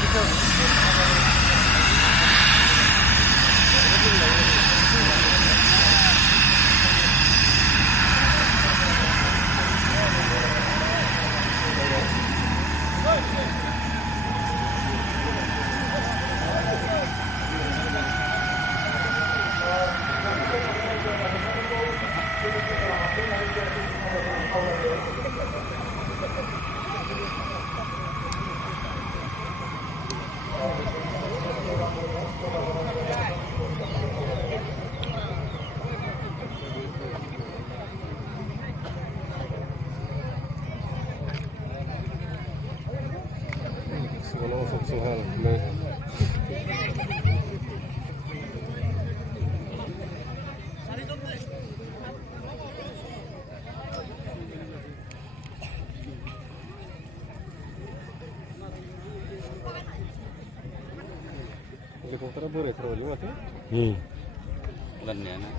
Dokter boleh terus lewat ya? Lannya nak.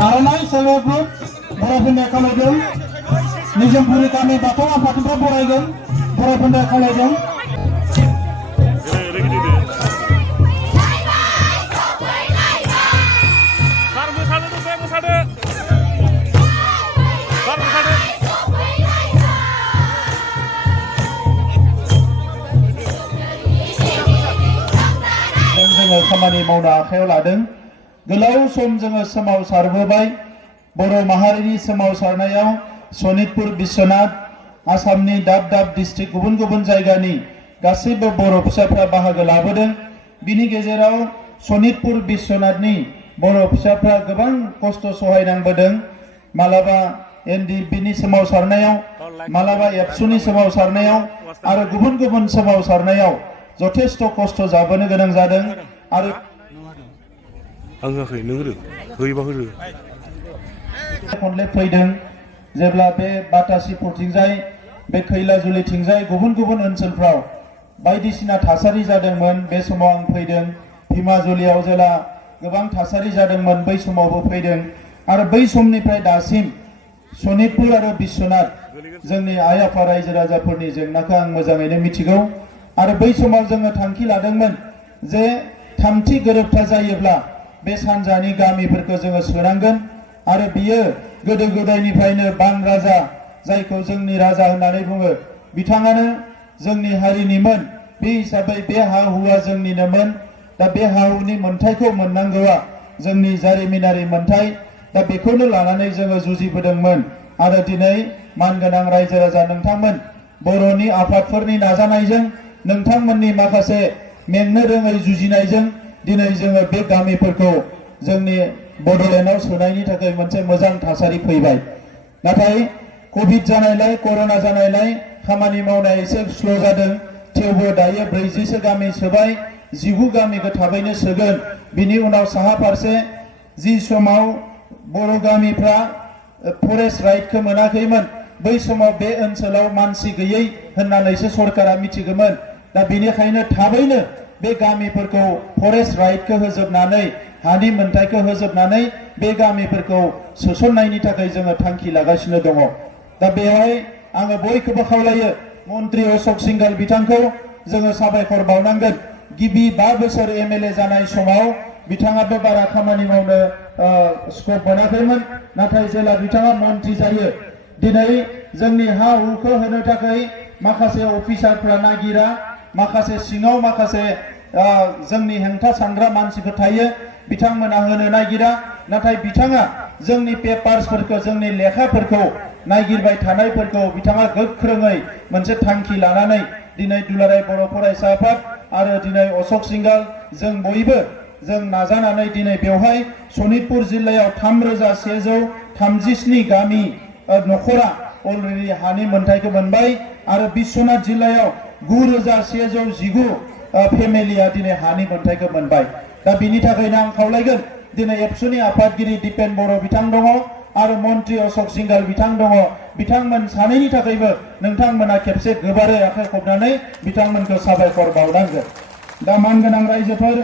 Aranai selebut Borabenda Kalajeng Nijam Puri kami Bapak Fatimah Boraigen Borabenda Kalajeng जोङो खामानि मावनो आखायाव लादों गोलाव सम जोङो सोमावसारबोबाय बर' माहारिनि सोमावसारनायाव सनितपुर बिश्वनाथ आसामनि दाब दाब डिस्ट्रिक्ट गुबुन गुबुन जायगानि गासैबो बर' फिसाफ्रा बाहागो लाबोदों बिनि गेजेराव सनितपुर बिश्वनाथनि बर' फिसाफ्रा गोबां खस्थ' सहायनांबोदों मालाबा एनडिएफबिनि सोमावसारनायाव मालाबा एबसुनि सोमावसारनायाव आरो गुबुन गुबुन सोमावसारनायाव जथेस्थ' खस्थ' जाबोनो गोनां जादों आरो आं होआखै नों होयोबा होदो खनले फैदों जेब्ला बे बाटासिपुरथिंजाय बे खैलाजुलिथिंजाय गुबुन गुबुन ओनसोलफ्राव बायदिसिना थासारि जादोंमोन बे समाव आं फैदों धिमाजुलियाव जेला गोबां थासारि जादोंमोन बै समावबो फैदों आरो बै समनिफ्राय दासिम सनितपुर आरो बिश्वनाथ जोंनि आइ आफा रायजो राजाफोरनि जेंनाखौ आं मोजाङैनो मिथिगौ आरो बै समाव जोङो थांखि लादोंमोन जे थामथि गोरोबथा जायोब्ला बे सानजानि गामिफोरखौ जोङो सोनांगोन आरो बियो गोदो गोदायनिफ्रायनो बां राजा जायखौ जोंनि राजा होननानै बुङो बिथाङानो जोंनि हारिनिमोन बे हिसाबै बे हा हुआ जोंनिनोमोन दा बे हा हुनि मोनथायखौ मोननांगौआ जोंनि जारिमिनारि मोनथाय दा बेखौनो लानानै जोङो जुजिबोदोंमोन आरो दिनै मानगोनां रायजो राजा नोंथांमोन बर'नि आफादफोरनि नाजानायजों नोंथांमोननि माखासे मेंनो रोङै जुजिनायजों दिनै जोङो बे गामिफोरखौ जोंनि बड'लेण्डआव सोनायनि थाखाय मोनसे मोजां थासारि फैबाय। नाथाय कभिड जानायलाय कर'ना जानायलाय खामानि मावनाया एसे स्ल' जादों। थेवबो दायो 40सो गामि सोबाय, 19 गामिखौ थाबैनो सोगोन। बिनि उनाव साहा फारसे जि समाव बर' गामिफ्रा फरेस्ट राइटखौ मोनाखैमोन बै समाव बे ओनसोलाव मानसि गैयै होननानैसो सरकारा मिथिगौमोन। दा बेनिखायनो थाबैनो बे गामिफोरखौ फरेस्ट राइटखौ होजोबनानै हानि मोन्थायखौ होजोबनानै बे गामिफोरखौ सोसननायनि थाखाय जोङो थांखि लागासिनो दङ। दा बेवहाय आङो बयखौबो खावलायो मन्त्रि अशोक सिंघाल बिथांखौ जोङो साबायखर बावनांगोन। गिबि 5 बोसोर एमएलए जानाय समाव बिथाङाबो बारा खामानि मावनो स्कप मोनाखैमोन। नाथाय जेला बिथाङा मन्त्रि जायो दिनै जोंनि हा हुखौ होनो थाखाय माखासे अफिसारफ्रा नागिरा, माखासे सिङाव माखासे जोंनि हेंथा सानग्रा मानसिफोर थायो, बिथांमोना होनो नागिरा। नाथाय बिथाङा जोंनि पेपार्सफोरखौ जोंनि लेखाफोरखौ नागिरबाय थानायफोरखौ बिथाङा गोख्रोङै मोनसे थांखि लानानै दिनै दुलाराय बर' फरायसा आफाद आरो दिनै अशोक सिंघाल जों बयबो जों नाजानानै दिनै बेवहाय सनितपुर जिल्लायाव 3137 गामि नखरा अलरेडि हानि मोन्थायखौ मोनबाय आरो बिश्वनाथ जिल्लायाव 9119 फेमिलिया दिनै हानि मोन्थायखौ मोनबाय। दा बिनि थाखायनो आं खावलायगोन दिनै एबसुनि आफादगिरि दिपेन बर' बिथां दङ आरो मन्त्रि अशोक सिंघाल बिथां दङ। बिथांमोन सानैनि थाखायबो नोंथांमोना खेबसे गोबारै आखाइ खबनानै बिथांमोनखौ साबायखर बावनांगोन। दा मानगोनां रायजोफोर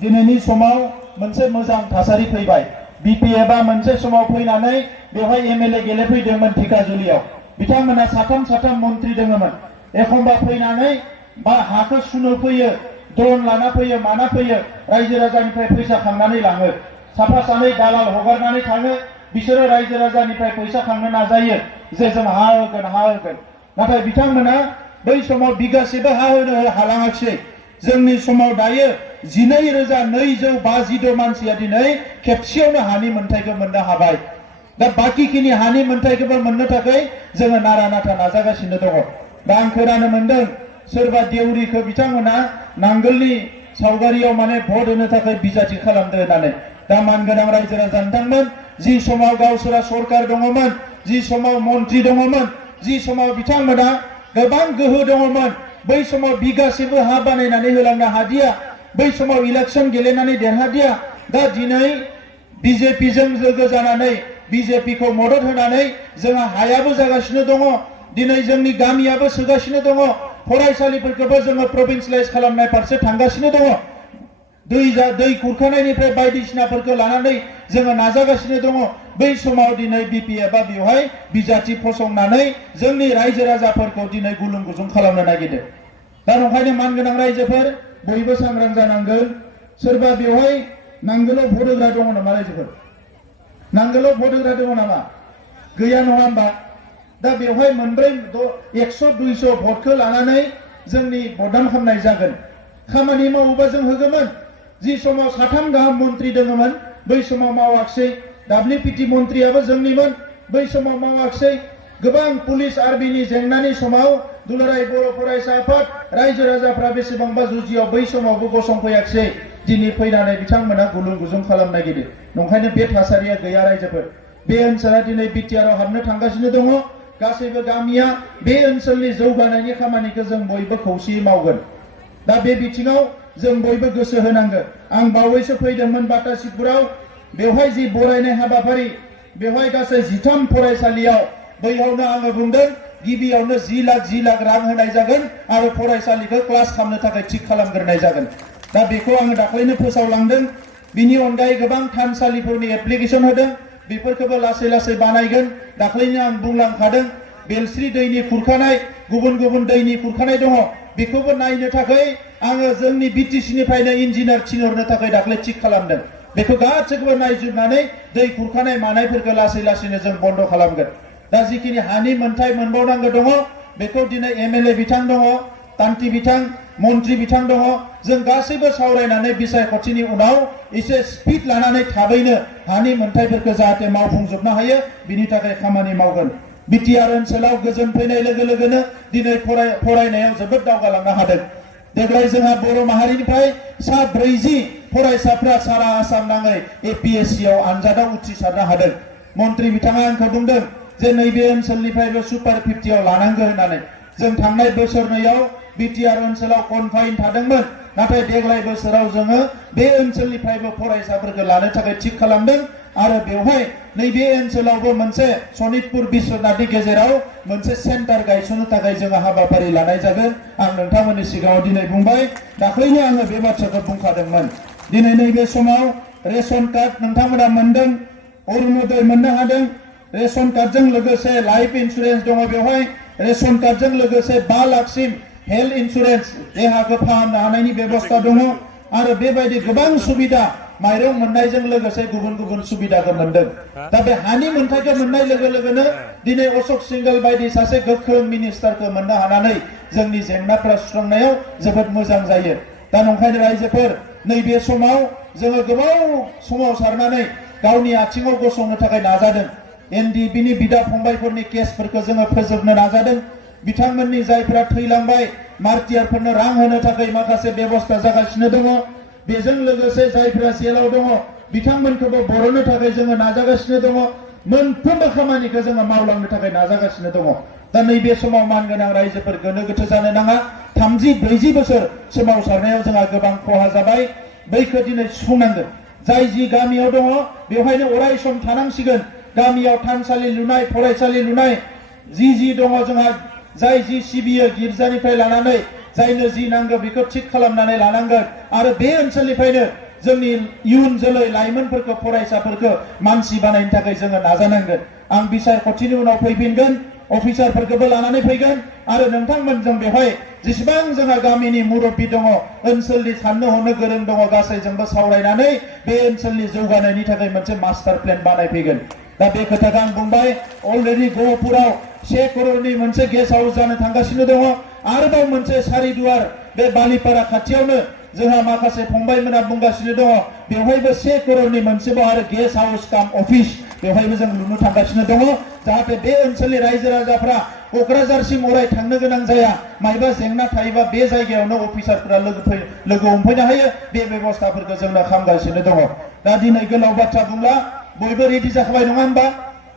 दिनैनि समाव मोनसे मोजां थासारि फैबाय। बिपिएफआ मोनसे समाव फैनानै बेवहाय एमएलए गेलेफैदोंमोन धिकाजुलियाव। बिथांमोना 3 मन्त्रि दङमोन। एखमबा फैनानै बा हाखौ सुनो फैयो, ड्रन लाना फैयो, माना फैयो, रायजो राजानिफ्राय फैसा खांनानै लाङो। साफा सानै दालाल हगारनानै थाङो। बिसोरो रायजो राजानिफ्राय फैसा खांनो नाजायो जे जों हा होगोन हा होगोन। नाथाय बिथांमोना बै समाव बिगासेबो हा होनो हालाङाखिसै। जोंनि समाव दायो 12,252 मानसिया दिनै खेबसेयावनो हानि मोन्थायखौ मोननो हाबाय। दा बाकिखिनि हानि मोन्थायखौबो मोननो थाखाय जोङो नारा नाथा नाजागासिनो दङ। दा आं खोनानो मोनदों सोरबा देउरिखौ बिथांमोना नांगोलनि सावगारियाव माने भट होनो थाखाय बिजाथि खालामदो होननानै। दा मानगोनां रायजो राजा नोंथांमोन जि समाव गावसोरा सरकार दङमोन, जि समाव मन्त्रि दङमोन, जि समाव बिथांमोना गोबां गोहो दङमोन, बै समाव बिगासेबो हा बानायनानै होलांनो हादिया, बै समाव इलेक्सन गेलेनानै देरहादिया। दा दिनै बिजेपिजों लोगो जानानै बिजेपिखौ मदद होनानै जोंहा हायाबो जागासिनो दङ। दिनै जोंनि गामियाबो सोगासिनो दङ। फरायसालिफोरखौबो जोङो प्रभिन्सियेलाइज खालामनाय फारसे थांगासिनो दङ। दै खुरखानायनिफ्राय बायदिसिनाफोरखौ लानानै जोङो नाजागासिनो दङ। बै समाव दिनै बिपिएफआ बेवहाय बिजाथि फसंनानै जोंनि रायजो राजाफोरखौ दिनै गुलुं गुजुं खालामनो नागिरदों। दा नंखायनो मानगोनां रायजोफोर बयबो सांग्रां जानांगोन। सोरबा बेवहाय नांगोलाव भट होग्रा दङ नामा रायजोफोर? नांगोलाव भट होग्रा दङ नामा? गैया नङा होमबा? दा बेवहाय 100-200 भटखौ लानानै जोंनि भटदान खालामनाय जागोन। खामानि मावोबा जों होगौमोन। जि समाव 3 गाहाम मन्त्रि दङमोन बै समाव मावाखिसै। WPT मन्त्रियाबो जोंनिमोन, बै समाव मावाखिसै। गोबां पुलिस आर्मिनि जेंनानि समाव दुलाराय बर' फरायसा आफाद रायजो राजाफ्रा बेसेबांबा जुजियाव बै समावबो गसंफैयाखिसै। दिनै फैनानै बिथांमोना गुलुं गुजुं खालामनो नागिरदो। नंखायनो बे थासारिया गैया रायजोफोर। बे ओनसोला दिनै बिटिआरआव हाबनो थांगासिनो दङ। गासैबो गामिया बे ओनसोलनि जौगानायनि खामानिखौ जों बयबो खौसेयै मावगोन। दा बे बिथिङाव जों बयबो गोसो होनांगोन। आं बावैसो फैदोंमोन बाटासिपुराव। बेवहाय जि बरायनाय हाबाफारि, बेवहाय गासै 13 फरायसालियाव बैयावनो आङो बुंदों गिबियावनो 10 लाख रां होनाय जागोन आरो फरायसालिखौ क्लास खालामनो थाखाय थिक खालामग्रोनाय जागोन। दा बेखौ आङो दाख्लैनो फोसावलांदों। बिनि अनगायै गोबां थानसालिफोरनि एप्लिकेसन होदों, बेफोरखौबो लासै लासै बानायगोन। दाख्लैनो आं बुंलांखादों बेलस्रि दैनि खुरखानाय, गुबुन गुबुन दैनि खुरखानाय दङ। बेखौबो नायनो थाखाय आङो जोंनि बिटिसिनिफ्रायनो इन्जिनियार थिनहरनो थाखाय दाख्लै थिक खालामदों। बेखौ गासैखौबो नायजोबनानै दै खुरखानाय मानायफोरखौ लासै लासैनो जों बन्द खालामगोन। दा जिखिनि हानि मोन्थाय मोनबावनांगौ दङ बेखौ दिनै एमएलए बिथां दङ, तान्ति बिथां मन्त्रि बिथां दङ जों गासैबो सावरायनानै बिसायख'थिनि उनाव एसे स्पिड लानानै थाबैनो हानि मोनथायफोरखौ जाहाथे मावफुंजोबनो हायो बिनि थाखाय खामानि मावगोन। बिटिआर ओनसोलाव गोजोन फैनाय लोगो लोगोनो दिनै फरायनायाव जोबोद दावगालांनो हादों। देग्लाय जोंहा बर' माहारिनिफ्राय सा 40 फरायसाफ्रा सारा आसाम नाङै APSC आव आनजादाव उथ्रिसारनो हादों। मन्त्रि बिथाङा आंखौ बुंदों जे नैबे ओनसोलनिफ्रायबो सुपार 50 आव लानांगौ होननानै। जों थांनाय बोसोरनैयाव बिटिआर ओनसोलाव कनफाइन थादोंमोन, नाथाय देग्लाय बोसोराव जोङो बे ओनसोलनिफ्रायबो फरायसाफोरखौ लानो थाखाय थिक खालामदों आरो बेवहाय नैबे ओनसोलावबो मोनसे सनितपुर बिश्वनाथनि गेजेराव मोनसे सेन्टार गायसननो थाखाय जोङो हाबाफारि लानाय जागोन। आं नोंथांमोननि सिगाङाव दिनै बुंबाय, दाख्लैनो आङो बे बाथ्राखौ बुंखादोंमोन। दिनै नैबे समाव रेशन कार्ड नोंथांमोना मोनदों, अरुणोदय मोननो हादों। रेशन कार्डजों लोगोसे लाइफ इन्सुरेन्स दङ बेवहाय। रेशन कार्डजों लोगोसे 5 लाखसिम हेल्थ इन्सुरेन्स देहाखौ फाहामनो हानायनि बेबस्था दङ आरो बेबायदि गोबां सुबिदा माइरं मोननायजों लोगोसे गुबुन गुबुन सुबिदाखौ मोनदों। दा बे हानि मोनथायखौ मोननाय लोगो लोगोनो दिनै अशोक सिंगल बायदि सासे गोख्रों मिनिस्टारखौ मोननो हानानै जोंनि जेंनाफ्रा सुस्रांनायाव जोबोद मोजां जायो। दा नंखायनो रायजोफोर नैबे समाव जोङो गोबाव सोमावसारनानै गावनि आथिङाव गसंनो थाखाय नाजादों। NDBनि बिदा फंबायफोरनि केसफोरखौ जोङो फोजोबनो नाजादों। बिथांमोननि जायफोरा थैलांबाय मार्टियारफोरनो रां होनो थाखाय माखासे बेबस्था जागासिनो दङ। बेजों लोगोसे जायफोरा जेलाव दङ बिथांमोनखौबो बरननो थाखाय जोङो नाजागासिनो दङ। मोनफ्रोमबो खामानिखौ जोङो मावलांनो थाखाय नाजागासिनो दङ। दा नैबे समाव मानगोनां रायजोफोर गोनो गोथो जानो नाङा। 30-40 बोसोर सोमावसारनायाव जोंहा गोबां खहा जाबाय, बैखौ दिनै सुफुंनांगोन। जाय जि गामियाव दङ बेवहायनो अराय सम थानांसिगोन। गामियाव थानसालि लुनाय, फरायसालि लुनाय जि दङ जोंहा, जाय जि सिबियो गिर्जानिफ्राय लानानै जायनो जि नांगौ बेखौ थिक खालामनानै लानांगोन आरो बे ओनसोलनिफ्रायनो जोंनि इयुन जोलै लाइमोनफोरखौ फरायसाफोरखौ मानसि बानायनो थाखाय जोङो नाजानांगोन। आं बिसायख'थिनि उनाव फैफिनगोन, अफिसारफोरखौबो लानानै फैगोन आरो नोंथांमोनजों बेवहाय जेसेबां जोंहा गामिनि मुरब्बी दङ, ओनसोलनि साननो हनो गोरों दङ, गासैजोंबो सावरायनानै बे ओनसोलनि जौगानायनि थाखाय मोनसे मास्टार प्लेन बानायफैगोन। दा बे खोथाखौ आं बुंबाय। अलरेडि गहपुराव 1 करोड़नि मोनसे गेस्ट हाउस जानो थांगासिनो दङ। आरोबाव मोनसे सारिदुवार बे बालिपारा खाथियावनो जोंहा माखासे फंबायमोना बुंगासिनो दङ बेवहायबो 1 करोड़नि मोनसेबाव आरो गेस्ट हाउस काम अफिस बेवहायबो जों लुनो थांगासिनो दङ। जाहाथे बे ओनसोलनि रायजो राजाफ्रा क'क्राझारसिम अराय थांनो गोनां जाया। मायबा जेंना थायोबा बे जायगायावनो अफिसारफोरा लोगो हमफैनो हायो। बे बेबस्थाफोरखौ जोंनो खालामगासिनो दङ। दा दिनै गोलाव बाथ्रा बुंला, बयबो रेडि जाखाबाय नङा होनबा?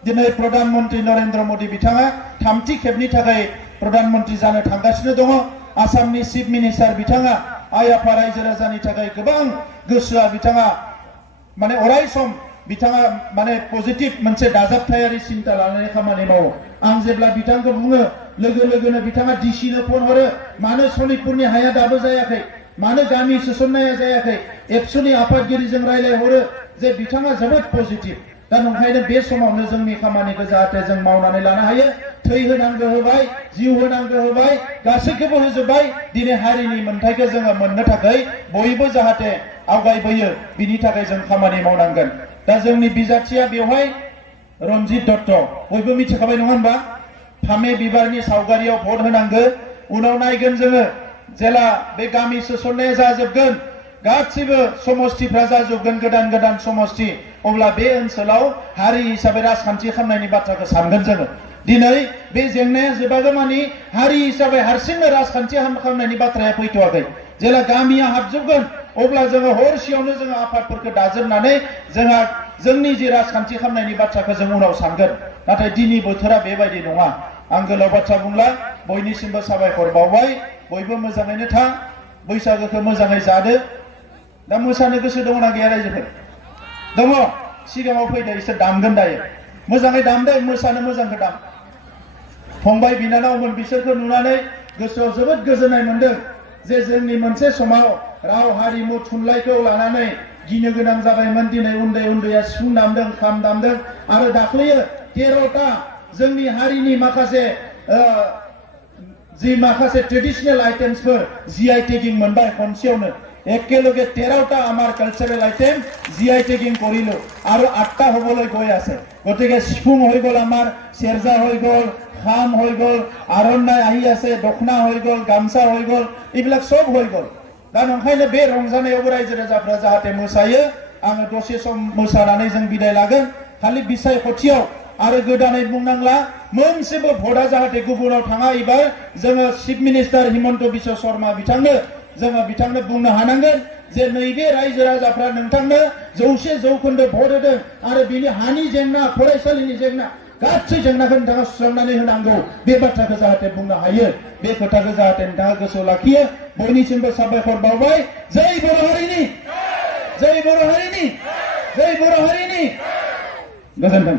दिनै प्रधान मन्त्रि नरेन्द्र मोदी बिथाङा 3थि खेबनि थाखाय प्रधान मन्त्रि जानो थांगासिनो दङ। आसामनि चिफ मिनिस्टार बिथाङा आइ आफा रायजो राजानि थाखाय गोबां गोसोआ बिथाङा माने अराय सम बिथाङा माने पजिटिभ मोनसे दाजाबथायारि सिन्ता लानानै खामानि मावो। आं जेब्ला बिथांखौ बुङो लोगो लोगोनो बिथाङा डिसिनो फन हरो, मानो सनितपुरनि हाया दाबो जायाखै, मानो गामि सोसननाया जायाखै। एबसुनि आफादगिरिजों रायलायहरो जे बिथाङा जोबोद पजिटिभ। दा नंखायनो बे समावनो जोंनि खामानिखौ जाहाथे जों मावनानै लानो हायो। थै होनांगौ होबाय, जिउ होनांगौ होबाय, गासैखौबो होजोबबाय। दिनै हारिनि मोनथायखौ जोङो मोननो थाखाय बयबो जाहाथे आवगायबोयो बिनि थाखाय जों खामानि मावनांगोन। दा जोंनि बिजाथिया बेवहाय रन्जित दत्त, बयबो मिथिखाबाय नङा होनबा? फामे बिबारनि सावगारियाव भट होनांगौ। उनाव नायगोन जोङो जेला बे गामि सोसननाया जाजोबगोन, गासिबो समस्तिफ्रा जाजोबगोन, गोदान गोदान समस्ति, अब्ला बे ओनसोलाव हारि हिसाबै राजखान्थि खालामनायनि बाथ्राखौ सानगोन जोङो। दिनै बे जेंनाया जोबागौमानि हारि हिसाबै हारसिंनो राजखान्थि खालामनायनि बाथ्राया फैथ'वाखै। जेला गामिया हाबजोबगोन अब्ला जोङो हरसेयावनो जोङो आफादफोरखौ दाजोबनानै जोंहा जोंनि जे राजखान्थि खालामनायनि बाथ्राखौ जों उनाव सानगोन। नाथाय दिनै बोथोरा बेबायदि नङा। आं गोलाव बाथ्रा बुंला, बयनिसिमबो साबायखर बावबाय। बयबो मोजाङैनो था, बैसागोखौ मोजाङै जादो। दा मोसानो गोसो दङना गैया रायजोफोर? दङ? सिगाङाव फैदो, इसोर दामगोन दायो। मोजाङै दामदो, मोसानो मोजांखौ दाम। फंबाय बिनानावमोन बिसोरखौ नुनानै गोसोआव जोबोद गोजोननाय मोनदों जे जोंनि मोनसे समाव राव हारिमु थुनलाइखौ लानानै गिनो गोनां जाबायमोन। दिनै उन्दै उन्दैया सिफुं दामदों, खाम दामदों आरो दाख्लैयो 13टा जोंनि हारिनि माखासे जि माखासे ट्रेडिशनेल आइटेम्सफोर GI टेगिं मोनबाय खनसेयावनो। एकेलगे 13টা আমাৰ কালচাৰেল আইটেম GI টেগিং কৰিলো আৰু 8টা হ'বলৈ গৈ আছে। গতিকে সিফুং হৈ গ'ল, আমাৰ সেৰজা হৈ গ'ল, খাম হৈ গ'ল আৰনাই আহি আছে দখনা হৈ গ'ল গামছা হৈ গ'ল এইবিলাক সব হৈ গ'ল दा ओंखायनो बे रंजानायावबो रायजो राजाफ्रा जाहाथे मोसायो आङो दसे सम मोसानानै जों बिदाय लागोन खालि बिसायख'थियाव आरो गोदानै बुंनांला मोनसेबो भटआ जाहाथे गुबुनाव थाङा एबार जोङो चिफ मिनिस्टार हिमन्त बिश्व शर्मा बिथांनो बुंनो हानांगोन जे नैबे रायजो राजाफ्रा नोंथांनो 100% भट होदों आरो बिनि हानि जेंना फरायसालिनि जेंना गासै जेंनाखौ नोंथाङा सुस्रांनानै होनांगौ बे बाथ्राखौ जाहाथे बुंनो हायो बे खोथाखौ जाहाथे नोंथाङा गोसोआव लाखियो बयनिसिमबो साबायखर बावबाय जय बर' हारिनि जय बर' हारिनि जय बर' हारिनि गोजोन्थों